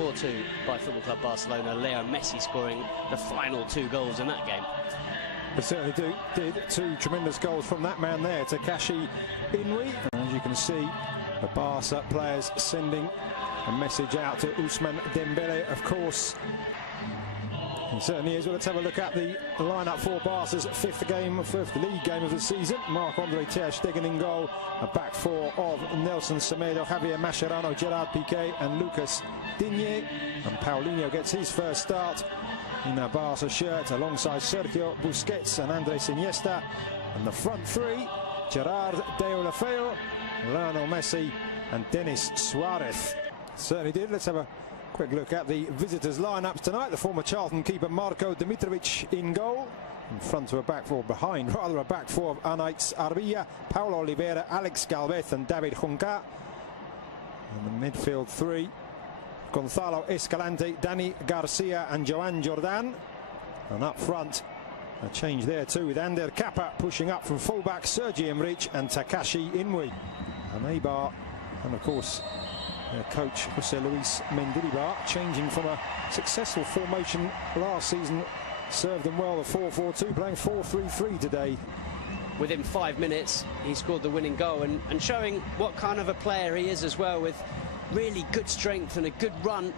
4-2 by Football Club Barcelona. Leo Messi scoring the final 2 goals in that game. They certainly did 2 tremendous goals from that man there, Takashi Inui. As you can see, the Barca players sending a message out to Ousmane Dembele, of course. He certainly is. Well, let's have a look at the lineup for Barca's fifth league game of the season. Marc-Andre ter Stegen in goal. A back 4 of Nelson Semedo, Javier Mascherano, Gerard Piqué and Lucas Digne. And Paulinho gets his first start in a Barca shirt alongside Sergio Busquets and Andres Iniesta. And the front 3, Gerard Deulofeu, Lionel Messi and Denis Suarez. Certainly did. Let's have a quick look at the visitors' lineups tonight. The former Charlton keeper Marko Dimitrovic in goal. In front of a back 4, behind rather, a back 4 of Anaïs Arbilla, Paulo Oliveira, Alex Galvez and David Junca. And the midfield 3, Gonzalo Escalante, Dani Garcia and Joan Jordan. And up front, a change there too, with Ander Kappa pushing up from fullback, Sergi Emrich and Takashi Inui. And Eibar, and of course their coach José Luis Mendilibar, changing from a successful formation last season, served them well, the 4-4-2, playing 4-3-3 today. Within 5 minutes he scored the winning goal and showing what kind of a player he is as well, with really good strength and a good run.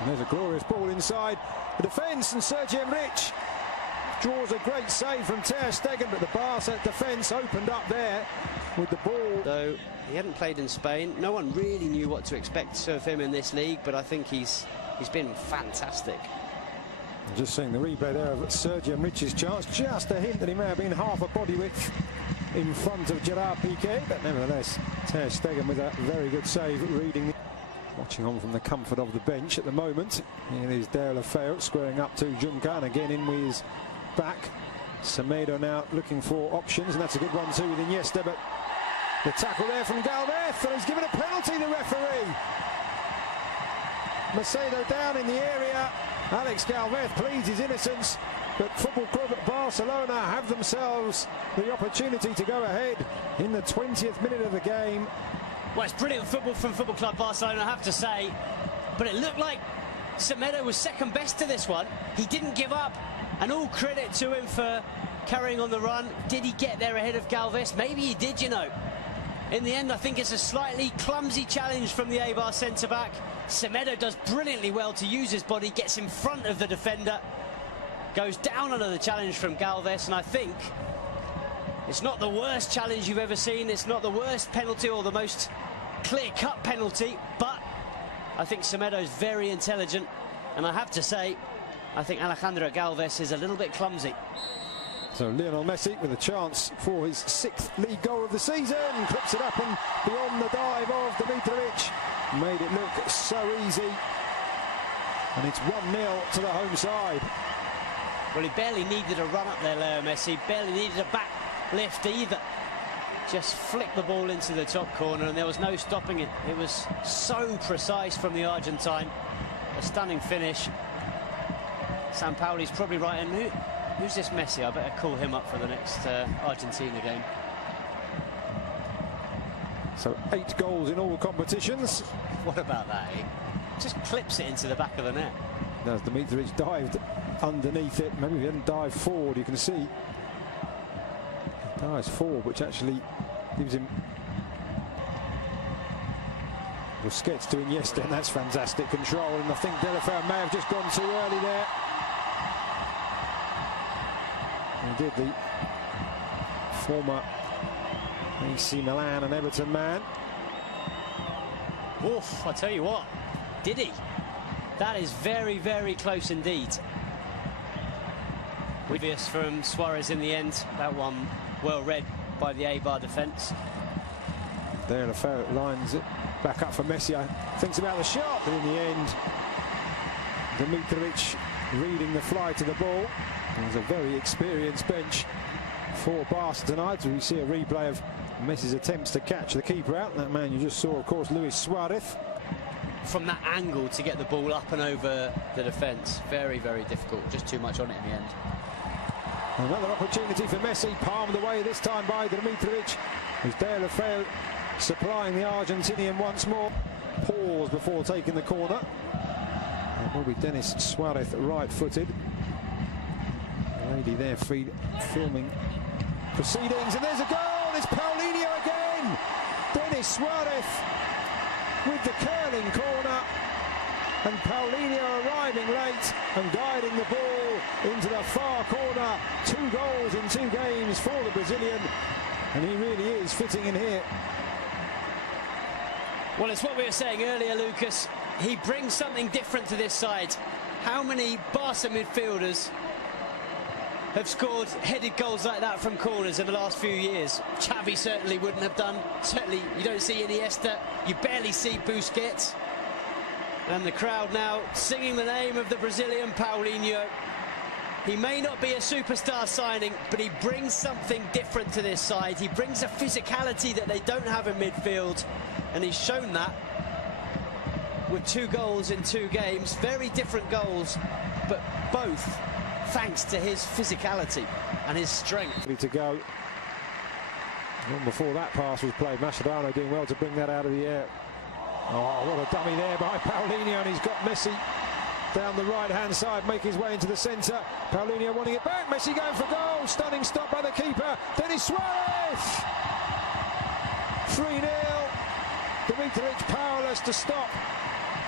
And there's a glorious ball inside the defence, and Sergi Emrich draws a great save from ter Stegen, but the Barca defence opened up there with the ball. Though he hadn't played in Spain, no one really knew what to expect of him in this league, but I think he's been fantastic. Just seeing the replay there of Sergi Emrich's chance, just a hint that he may have been half a body width in front of Gerard Piqué, but nevertheless ter Stegen with a very good save, reading. Watching on from the comfort of the bench at the moment. Here is Deulofeu squaring up to Junca, and again in with his back. Semedo now looking for options, and that's a good one too with Iniesta, but the tackle there from Galvez, and he's given a penalty, the referee. Macedo down in the area. Alex Galvez pleads his innocence, but Football Club Barcelona have themselves the opportunity to go ahead in the 20th minute of the game. Well, it's brilliant football from Football Club Barcelona, I have to say, but it looked like Semedo was second best to this one. He didn't give up, and all credit to him for carrying on the run. Did he get there ahead of Galvez? Maybe he did, you know. In the end, I think it's a slightly clumsy challenge from the Eibar centre-back. Semedo does brilliantly well to use his body, gets in front of the defender, goes down under the challenge from Galvez, and I think it's not the worst challenge you've ever seen. It's not the worst penalty or the most clear-cut penalty, but I think Semedo's very intelligent, and I have to say, I think Alejandro Galvez is a little bit clumsy. So Lionel Messi with a chance for his 6th league goal of the season, clips it up and beyond the dive of Dimitrovic. Made it look so easy, and it's 1-0 to the home side. Well, he barely needed a run up there, Leo Messi, barely needed a back lift either. Just flicked the ball into the top corner and there was no stopping it. It was so precise from the Argentine. A stunning finish. Sampaoli's probably right, and who's this Messi? I better call him up for the next Argentina game. So 8 goals in all competitions. What about that, eh? Just clips it into the back of the net. As Dimitrovic dived underneath it, maybe he didn't dive forward, you can see. He dives forward, which actually gives him Busquets to Iniesta, and that's fantastic control, and I think Deulofeu may have just gone too early there. He did, the former AC Milan and Everton man. Oof, I tell you what, did he? That is very, very close indeed. Obvious from Suarez in the end. That one well read by the Eibar defence. Deulofeu lines it back up for Messi. Thinks about the shot, but in the end, Dimitrovic reading the fly to the ball. There's a very experienced bench for Barca tonight. We see a replay of Messi's attempts to catch the keeper out. That man you just saw, of course, Luis Suarez. From that angle to get the ball up and over the defence, very, very difficult. Just too much on it in the end. Another opportunity for Messi, palmed away this time by Dimitrovic. As Deulofeu supplying the Argentinian once more. pause before taking the corner. It will be Denis Suarez, right-footed. The lady there filming proceedings, and there's a goal. It's Paulinho again. Denis Suarez with the curling corner, and Paulinho arriving late and guiding the ball into the far corner. 2 goals in 2 games for the Brazilian, and he really is fitting in here. Well, it's what we were saying earlier, Lucas. He brings something different to this side. How many Barca midfielders have scored headed goals like that from corners in the last few years? Xavi certainly wouldn't have done. Certainly you don't see Iniesta. You barely see Busquets. And the crowd now singing the name of the Brazilian Paulinho. He may not be a superstar signing, but he brings something different to this side. He brings a physicality that they don't have in midfield, and he's shown that with 2 goals in 2 games. Very different goals, but both thanks to his physicality and his strength. To go. And before that pass was played, Mascherano doing well to bring that out of the air. Oh, what a dummy there by Paulinho, and he's got Messi down the right-hand side, making his way into the centre. Paulinho wanting it back, Messi going for goal. Stunning stop by the keeper, Denis Suarez! 3-0. Dimitrovic powerless to stop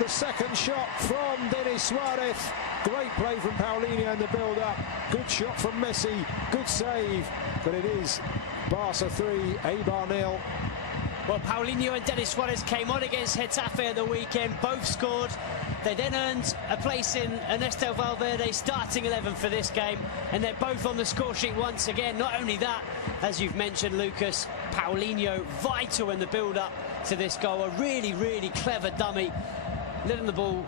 the second shot from Denis Suarez. Great play from Paulinho in the build-up. Good shot from Messi, good save. But it is Barca 3, Eibar 0. Well, Paulinho and Denis Suarez came on against Getafe at the weekend. Both scored. They then earned a place in Ernesto Valverde's starting 11 for this game, and they're both on the score sheet once again. Not only that, as you've mentioned, Lucas, Paulinho vital in the build-up to this goal. A really, really clever dummy, letting the ball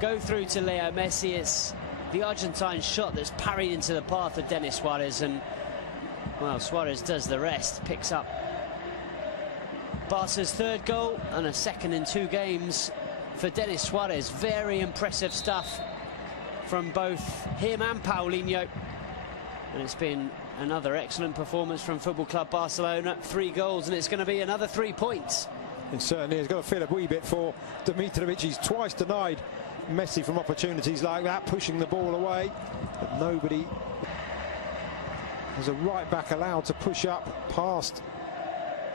go through to Leo Messi. It's the Argentine shot that's parried into the path of Denis Suarez, and, well, Suarez does the rest, picks up Barca's 3rd goal and a 2nd in 2 games for Denis Suarez. Very impressive stuff from both him and Paulinho. And it's been another excellent performance from Football Club Barcelona. 3 goals, and it's going to be another 3 points. It certainly has got to feel a wee bit for Dimitrovic. He's twice denied Messi from opportunities like that, pushing the ball away. But nobody. There's a right back allowed to push up past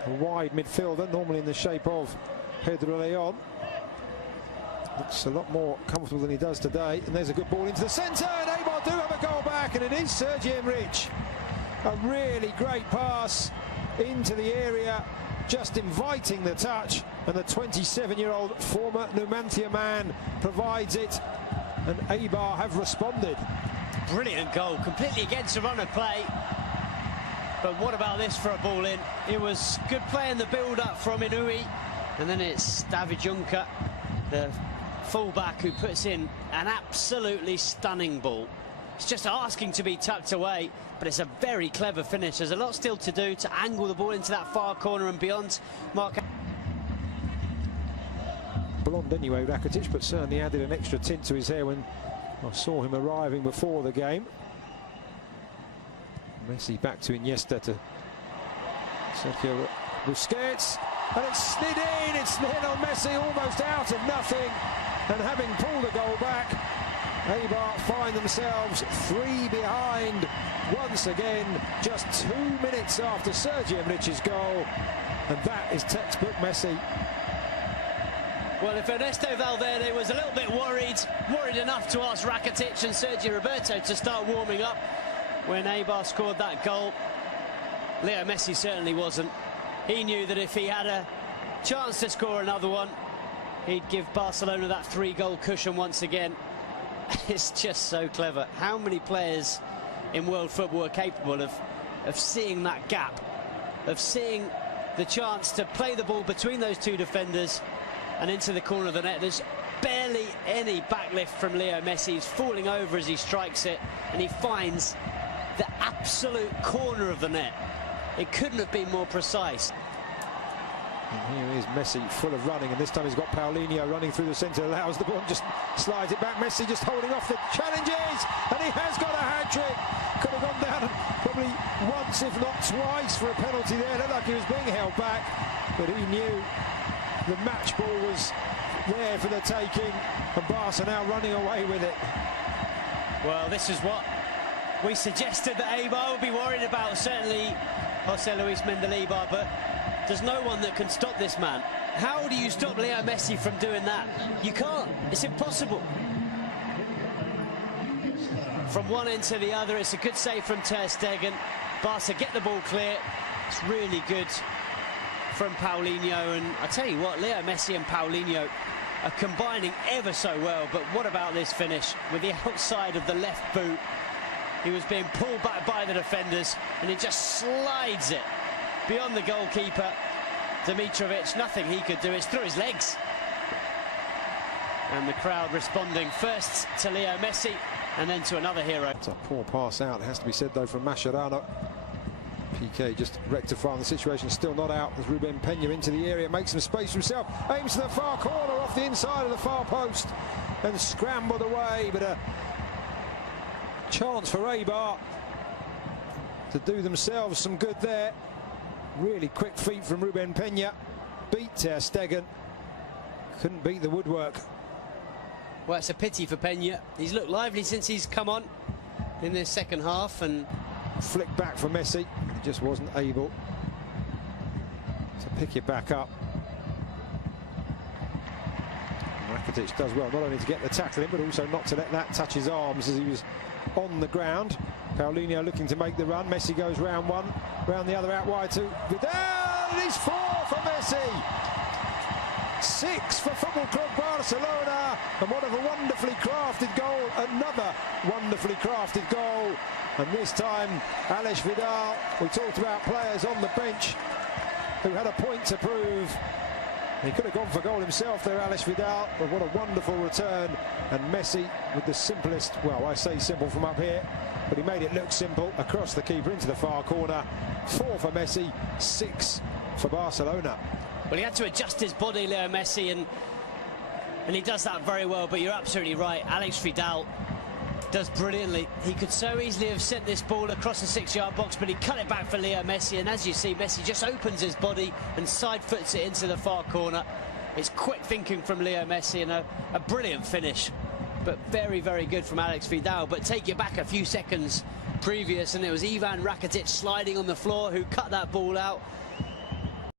a wide midfielder, normally in the shape of Pedro Leon. Looks a lot more comfortable than he does today. And there's a good ball into the centre, and Eibar do have a goal back, and it is Sergi Enrich. A really great pass into the area, just inviting the touch, and the 27-year-old former Numancia man provides it, and Eibar have responded. Brilliant goal, completely against the run of play. But what about this for a ball in? It was good play in the build-up from Inui, and then it's David Juncker, the fullback, who puts in an absolutely stunning ball. It's just asking to be tucked away, but it's a very clever finish. There's a lot still to do to angle the ball into that far corner and beyond. Mark. Blonde anyway, Rakitic, but certainly added an extra tint to his hair when I saw him arriving before the game. Messi back to Iniesta, to Sergio Busquets, and it's slid in. It's Lionel Messi almost out of nothing, and having pulled the goal back, Eibar find themselves 3 behind once again, just 2 minutes after Sergi Enrich's goal, and that is textbook Messi. Well, if Ernesto Valverde was a little bit worried enough to ask Rakitic and Sergio Roberto to start warming up when Eibar scored that goal, Leo Messi certainly wasn't. He knew that if he had a chance to score another one, he'd give Barcelona that 3-goal cushion once again. It's just so clever. How many players in world football are capable of seeing that gap, of seeing the chance to play the ball between those 2 defenders and into the corner of the net? There's barely any backlift from Leo Messi. He's falling over as he strikes it, and he finds the absolute corner of the net. It couldn't have been more precise. And here is Messi, full of running, and this time he's got Paulinho running through the centre, allows the ball, just slides it back. Messi just holding off the challenges, and he has got a hat-trick. Could have gone down probably once, if not twice, for a penalty there. Looked like he was being held back, but he knew the match ball was there for the taking, and Barca now running away with it. Well, this is what we suggested that Eibar would be worried about, certainly Jose Luis Mendilibar, but there's no one that can stop this man. How do you stop Leo Messi from doing that? You can't. It's impossible. From one end to the other, it's a good save from Ter Stegen. Barca get the ball clear. It's really good from Paulinho, and I tell you what, Leo Messi and Paulinho are combining ever so well. But what about this finish with the outside of the left boot? He was being pulled back by the defenders, and he just slides it beyond the goalkeeper. Dimitrovic, nothing he could do. It's through his legs. And the crowd responding first to Leo Messi and then to another hero. It's a poor pass out, it has to be said though, from Mascherano. Piqué just rectifying the situation, still not out as Ruben Peña into the area, makes some space for himself, aims to the far corner off the inside of the far post and scrambled away, but a chance for Eibar to do themselves some good there. Really quick feet from Ruben Peña, beat Ter Stegen, couldn't beat the woodwork. Well, it's a pity for Peña. He's looked lively since he's come on in this second half, and flick back for Messi, he just wasn't able to pick it back up. Rakitic does well not only to get the tackle in, but also not to let that touch his arms as he was on the ground. Paulinho looking to make the run. Messi goes round one, round the other, out wide to Vidal. It is 4 for Messi. 6 for Football Club Barcelona, and what a wonderfully crafted goal, another wonderfully crafted goal, and this time Alex Vidal. We talked about players on the bench who had a point to prove. He could have gone for goal himself there, Alex Vidal, but what a wonderful return, and Messi with the simplest, well, I say simple from up here, but he made it look simple, across the keeper into the far corner. 4 for Messi, 6 for Barcelona. Well, he had to adjust his body, Leo Messi, and he does that very well. But you're absolutely right, Alex Vidal does brilliantly. He could so easily have sent this ball across the 6-yard box, but he cut it back for Leo Messi, and as you see, Messi just opens his body and side foots it into the far corner. It's quick thinking from Leo Messi, and a brilliant finish, but very, very good from Alex Vidal. But take you back a few seconds previous, and it was Ivan Rakitic sliding on the floor who cut that ball out.